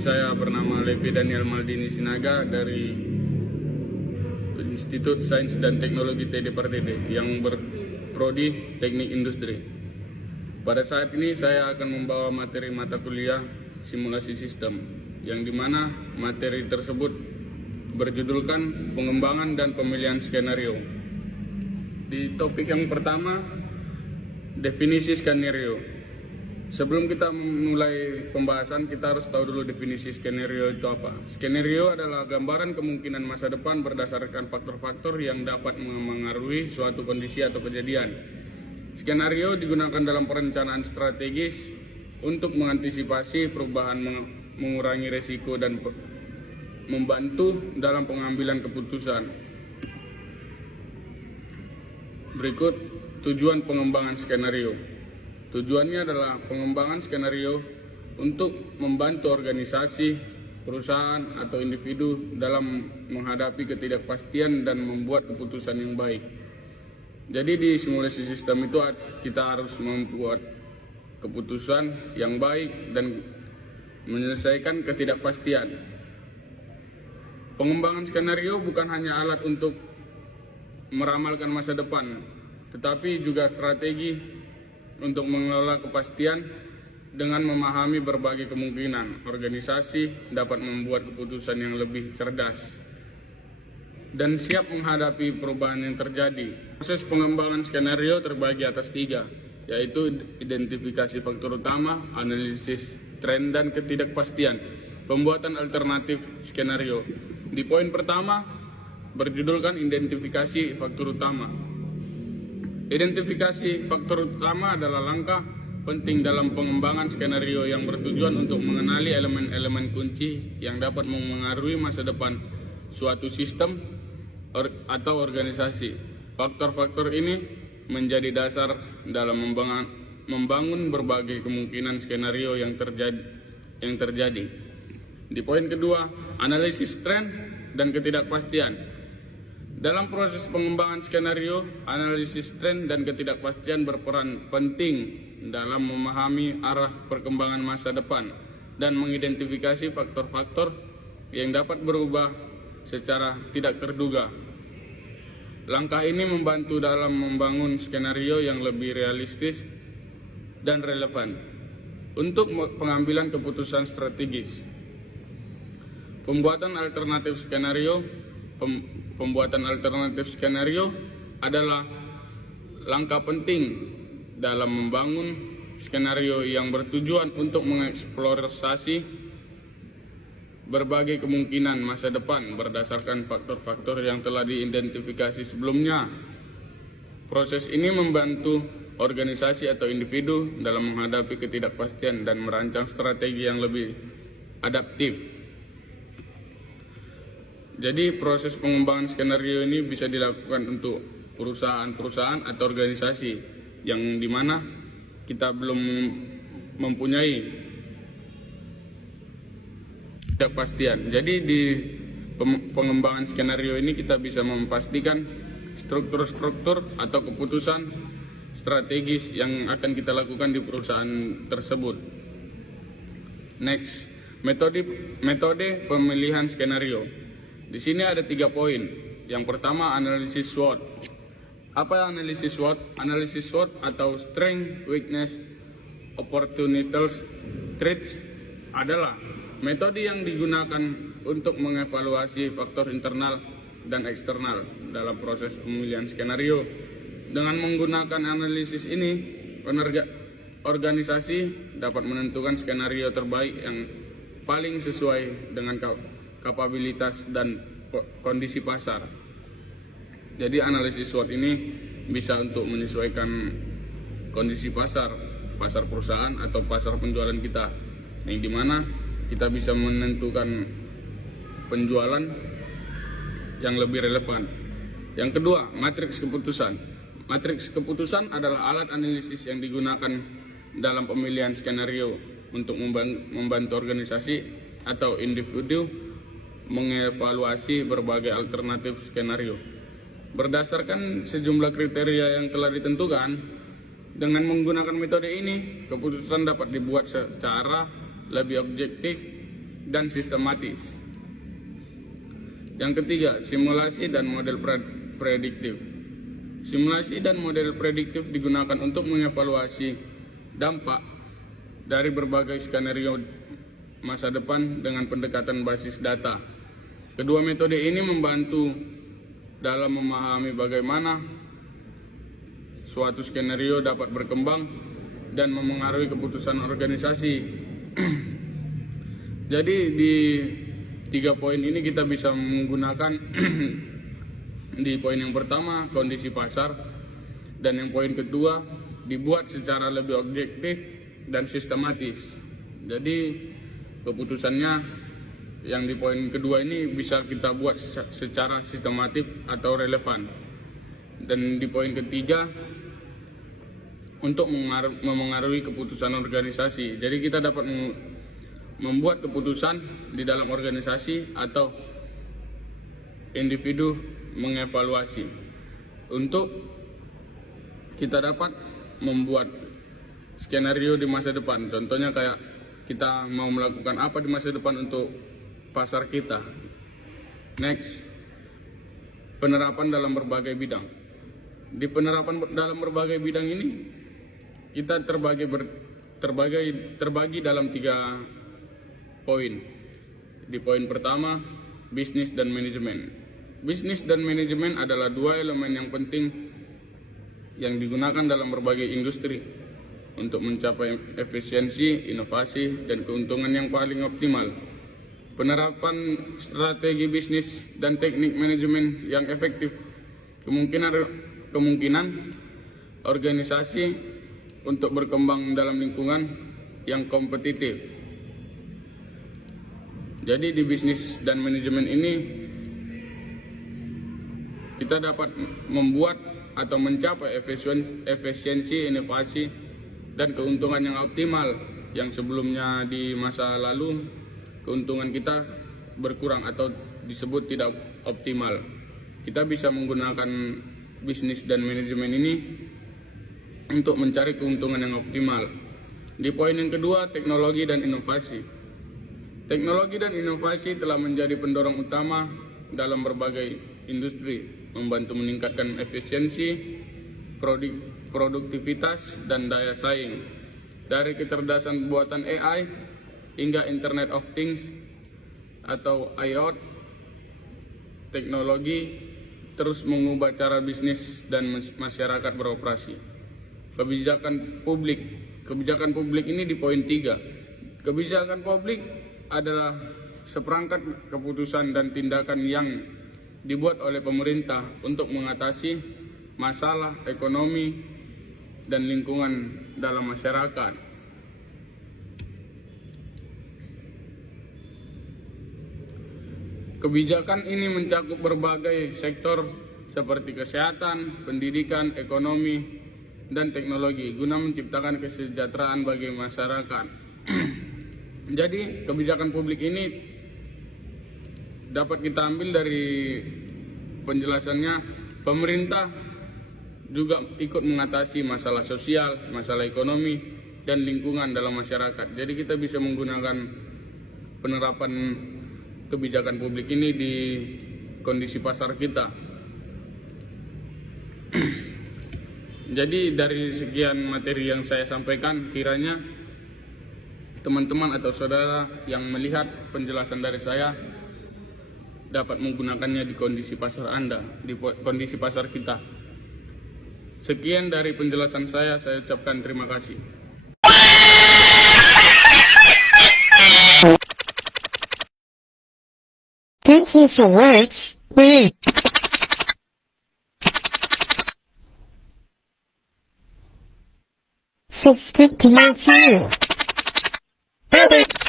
saya bernama Levi Daniel Maldini Sinaga dari Institut Sains dan Teknologi TD Pardede yang berprodi Teknik Industri. Pada saat ini saya akan membawa materi mata kuliah simulasi sistem, yang dimana materi tersebut berjudulkan pengembangan dan pemilihan skenario. Di topik yang pertama, definisi skenario. Sebelum kita memulai pembahasan, kita harus tahu dulu definisi skenario itu apa. Skenario adalah gambaran kemungkinan masa depan berdasarkan faktor-faktor yang dapat mengaruhi suatu kondisi atau kejadian. Skenario digunakan dalam perencanaan strategis untuk mengantisipasi perubahan, mengurangi risiko, dan membantu dalam pengambilan keputusan. Berikut tujuan pengembangan skenario. Tujuannya adalah pengembangan skenario untuk membantu organisasi, perusahaan, atau individu dalam menghadapi ketidakpastian dan membuat keputusan yang baik. Jadi di simulasi sistem itu kita harus membuat keputusan yang baik dan menyelesaikan ketidakpastian. Pengembangan skenario bukan hanya alat untuk meramalkan masa depan, tetapi juga strategi untuk mengelola kepastian. Dengan memahami berbagai kemungkinan, organisasi dapat membuat keputusan yang lebih cerdas dan siap menghadapi perubahan yang terjadi. Proses pengembangan skenario terbagi atas 3, yaitu identifikasi faktor utama, analisis tren dan ketidakpastian, pembuatan alternatif skenario. Di poin pertama berjudulkan identifikasi faktor utama. Identifikasi faktor utama adalah langkah penting dalam pengembangan skenario yang bertujuan untuk mengenali elemen-elemen kunci yang dapat mempengaruhi masa depan suatu sistem atau organisasi. Faktor-faktor ini menjadi dasar dalam membangun berbagai kemungkinan skenario yang terjadi. Di poin kedua, analisis tren dan ketidakpastian. Dalam proses pengembangan skenario, analisis tren dan ketidakpastian berperan penting dalam memahami arah perkembangan masa depan dan mengidentifikasi faktor-faktor yang dapat berubah secara tidak terduga. Langkah ini membantu dalam membangun skenario yang lebih realistis dan relevan untuk pengambilan keputusan strategis. Pembuatan alternatif skenario. Pembuatan alternatif skenario adalah langkah penting dalam membangun skenario yang bertujuan untuk mengeksplorasi berbagai kemungkinan masa depan berdasarkan faktor-faktor yang telah diidentifikasi sebelumnya. Proses ini membantu organisasi atau individu dalam menghadapi ketidakpastian dan merancang strategi yang lebih adaptif. Jadi proses pengembangan skenario ini bisa dilakukan untuk perusahaan-perusahaan atau organisasi yang dimana kita belum mempunyai ketidakpastian. Jadi di pengembangan skenario ini kita bisa memastikan struktur-struktur atau keputusan strategis yang akan kita lakukan di perusahaan tersebut. Next, metode pemilihan skenario. Di sini ada 3 poin. Yang pertama, analisis SWOT. Apa analisis SWOT? Analisis SWOT atau Strength, Weakness, Opportunities, Threats adalah metode yang digunakan untuk mengevaluasi faktor internal dan eksternal dalam proses pemilihan skenario. Dengan menggunakan analisis ini, organisasi dapat menentukan skenario terbaik yang paling sesuai dengan kapabilitas dan kondisi pasar. Jadi analisis SWOT ini bisa untuk menyesuaikan kondisi pasar perusahaan atau pasar penjualan kita, yang dimana kita bisa menentukan penjualan yang lebih relevan. Yang kedua, matriks keputusan. Matriks keputusan adalah alat analisis yang digunakan dalam pemilihan skenario untuk membantu organisasi atau individu mengevaluasi berbagai alternatif skenario. Berdasarkan sejumlah kriteria yang telah ditentukan, dengan menggunakan metode ini, keputusan dapat dibuat secara lebih objektif dan sistematis. Yang ketiga, simulasi dan model prediktif. Simulasi dan model prediktif digunakan untuk mengevaluasi dampak dari berbagai skenario masa depan dengan pendekatan basis data. Kedua metode ini membantu dalam memahami bagaimana suatu skenario dapat berkembang dan memengaruhi keputusan organisasi. Jadi di 3 poin ini kita bisa menggunakan di poin yang pertama kondisi pasar, dan yang poin kedua dibuat secara lebih objektif dan sistematis. Jadi keputusannya yang di poin kedua ini bisa kita buat secara sistematif atau relevan. Dan di poin ketiga untuk memengaruhi keputusan organisasi. Jadi kita dapat membuat keputusan di dalam organisasi atau individu mengevaluasi untuk kita dapat membuat skenario di masa depan. Contohnya kayak kita mau melakukan apa di masa depan untuk pasar kita. Next, penerapan dalam berbagai bidang. Di penerapan dalam berbagai bidang ini kita terbagi dalam 3 poin. Di poin pertama, bisnis dan manajemen. Bisnis dan manajemen adalah 2 elemen yang penting yang digunakan dalam berbagai industri untuk mencapai efisiensi, inovasi, dan keuntungan yang paling optimal. Penerapan strategi bisnis dan teknik manajemen yang efektif kemungkinan organisasi untuk berkembang dalam lingkungan yang kompetitif. Jadi di bisnis dan manajemen ini kita dapat membuat atau mencapai efisiensi, inovasi, dan keuntungan yang optimal, yang sebelumnya di masa lalu keuntungan kita berkurang atau disebut tidak optimal. Kita bisa menggunakan bisnis dan manajemen ini untuk mencari keuntungan yang optimal. Di poin yang kedua, teknologi dan inovasi. Teknologi dan inovasi telah menjadi pendorong utama dalam berbagai industri, membantu meningkatkan efisiensi, produktivitas, dan daya saing. Dari kecerdasan buatan AI hingga Internet of Things atau IoT, teknologi terus mengubah cara bisnis dan masyarakat beroperasi. Kebijakan publik ini di poin 3. Kebijakan publik adalah seperangkat keputusan dan tindakan yang dibuat oleh pemerintah untuk mengatasi masalah ekonomi dan lingkungan dalam masyarakat. Kebijakan ini mencakup berbagai sektor seperti kesehatan, pendidikan, ekonomi, dan teknologi guna menciptakan kesejahteraan bagi masyarakat. Jadi kebijakan publik ini dapat kita ambil dari penjelasannya, pemerintah juga ikut mengatasi masalah sosial, masalah ekonomi, dan lingkungan dalam masyarakat. Jadi kita bisa menggunakan penerapan kebijakan publik ini di kondisi pasar kita. Jadi dari sekian materi yang saya sampaikan, kiranya teman-teman atau saudara yang melihat penjelasan dari saya dapat menggunakannya di kondisi pasar Anda, di kondisi pasar kita. Sekian dari penjelasan saya ucapkan terima kasih. Thankful for words, wait. Subscribe to my channel. Robert.